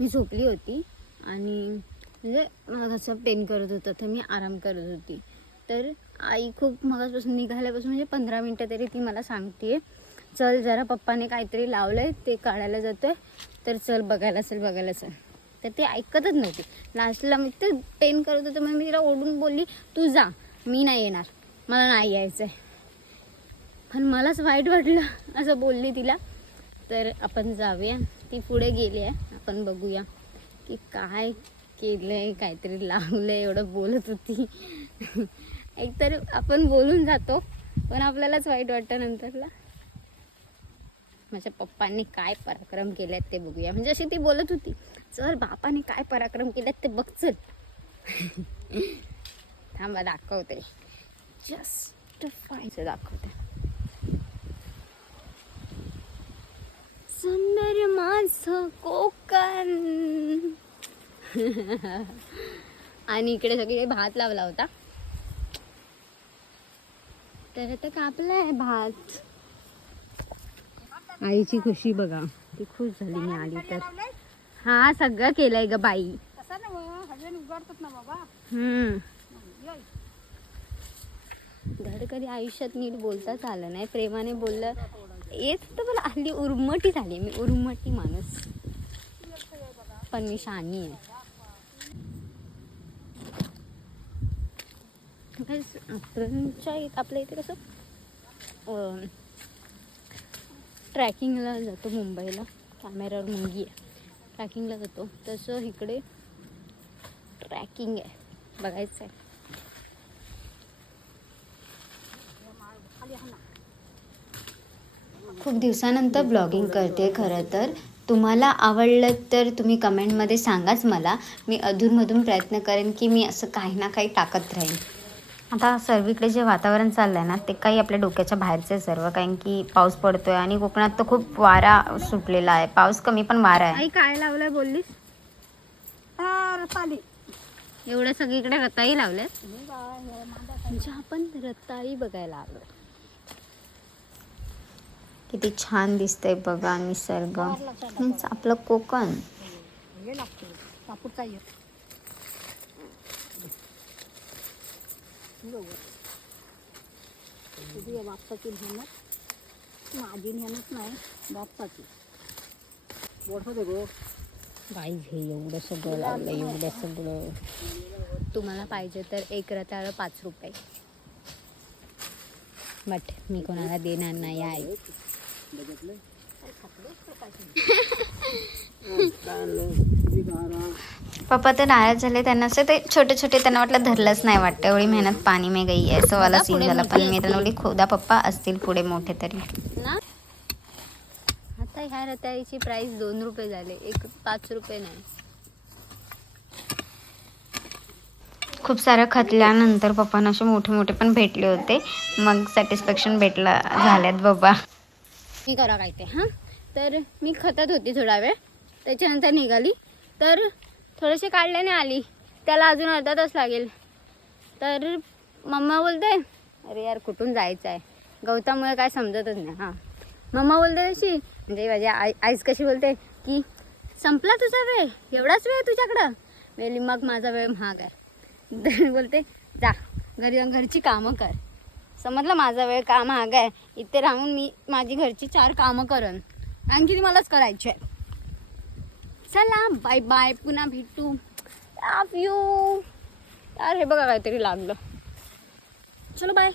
मी झोपली होती आणि म्हणजे मला घसा पेन करत होता तर मी आराम करत होती. तर आई खूप मगासपासून निघाल्यापासून म्हणजे 15 मिनटं तरी ती मला सांगते चल जरा पप्पाने काहीतरी लावलं आहे ते काढायला जातो आहे तर चल बघायला चल. तर ते ऐकतच नव्हती. लास्टला मी ते पेन करत होतं मग मी तिला ओढून बोलली तू जा, मी नाही येणार, मला नाही यायचं आहे. पण मलाच वाईट वाटलं असं बोलली तिला. तर आपण जाऊया. ती पुढे गेली आहे, आपण बघूया की काय केलं आहे, काहीतरी लावलं आहे. एवढं बोलत होती. एकतर आपण बोलून जातो पण आपल्यालाच वाईट वाटतं नंतरला. माझ्या पप्पांनी काय पराक्रम केलेत ते बघूया. म्हणजे अशी ती बोलत होती चल बापाने काय पराक्रम केलेत ते बघ चल. थांबा दाखवते, जस्ट फाईन दाखवते. सुंदर माझं कोकण. आणि इकडे सगळे भात लावला होता तर आता कापलाय भात. आईची खुशी बघा, ती खुश झाली मी आली तर. हा सगळं केलंय ग बाई. धड कधी आयुष्यात नीट बोलताच आलं नाही. प्रेमाने बोललं येत तर मला हल्ली उर्मटी झाली. मी उर्मटी माणूस पण मी शहाणी आहे. आपल्या इथे कसं ट्रॅकिंगला जातो मुंबईला, कॅमेऱ्यावर मुंगी आहे, ट्रॅकिंगला जातो तसं इकडे ट्रॅकिंग आहे, बघायचं आहे. खूप दिवसानंतर ब्लॉगिंग करते खरं तर. तुम्हाला आवडलं तर तुम्ही कमेंटमध्ये सांगाच मला. मी अधूनमधून प्रयत्न करेन की मी असं काही ना काही टाकत राहीन. आता सर्वीकडे जे वातावरण चाललं आहे ना ते काही आपल्या डोक्याच्या बाहेरचं आहे सर्व. कारण की पाऊस पडतो आहे आणि कोकणात तर खूप वारा सुटलेला आहे. पाऊस कमी पण वारा आहे. आई काय लावलंय बोललीस? रताळी. एवढं सगळीकडे रताळी लावल्यात. म्हणजे आपण रताळी बघायला आलो. किती छान दिसतंय बघा निसर्ग. हेच आपलं कोकण. बापसाची मेहनत माझी मेहनत नाही, बापसाची. बाई हे एवढं सगळं लावलं, एवढं सगळं. तुम्हाला पाहिजे तर एक रताळं 5 रुपये. बट मी कोणाला देणार नाही आहे. पप्पा तर नाराज झाले. त्यांना असं ते छोटे छोटे त्यांना वाटलं धरलंच नाही वाटतं. एवढी मेहनत पाणी में गई आहे असं वाला सीन झाला. पण मी त्यांना बोलली खोदा पप्पा असतील पुढे मोठे तरी ना. आता ह्या रताळीची प्राइस 2 रुपये झाले, एक 5 रुपये नाही. खूप सारं खतल्यानंतर पप्पांना असे मोठे मोठे पण भेटले होते. मग सॅटिस्फॅक्शन भेटला झाल्यात बाबा. मी करा काय ते हां. तर मी खतत होती थोडा वेळ, त्याच्यानंतर निघाली तर थोडेसे काढल्याने आली. त्याला अजून अर्धा तास लागेल. तर मम्मा बोलते अरे यार कुठून जायचं आहे, गवतामुळे काय समजतच नाही. हां मम्मा बोलते तशी, म्हणजे माझी आईच कशी बोलते की संपला तुझा वेळ, एवढाच वेळ तुझ्याकडं. वेली मग माझा वेळ महाग आहे. तर बोलते जा घरी जाऊन घरची कामं कर. समजलं, माझा वेळ का महाग आहे. इथे राहून मी माझी घरची 4 कामं करेन, आणखी मलाच करायची आहे. चला बाय बाय, पुन्हा भेटू. लव यू. यार हे बघा काहीतरी लागलं. चलो बाय.